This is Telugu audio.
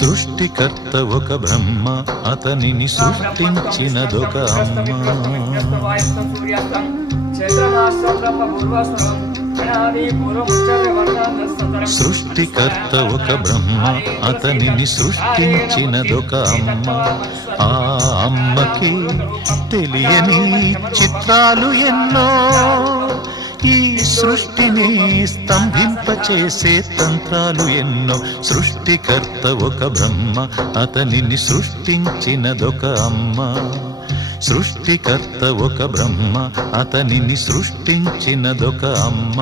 సృష్టికర్త ఒక బ్రహ్మ, అతనిని సృష్టించినదొక అమ్మ. సృష్టికర్త ఒక బ్రహ్మ, అతనిని సృష్టించినదొక అమ్మ. ఆ అమ్మకి తెలియని చిత్రాలు ఎన్నో, ఈ సృష్టిని స్తంభింపచేసే తంత్రాలు ఎన్నో. సృష్టికర్త ఒక బ్రహ్మ, అతనిని సృష్టించినదొక అమ్మ. సృష్టికర్త ఒక బ్రహ్మ, అతనిని సృష్టించినదొక అమ్మ.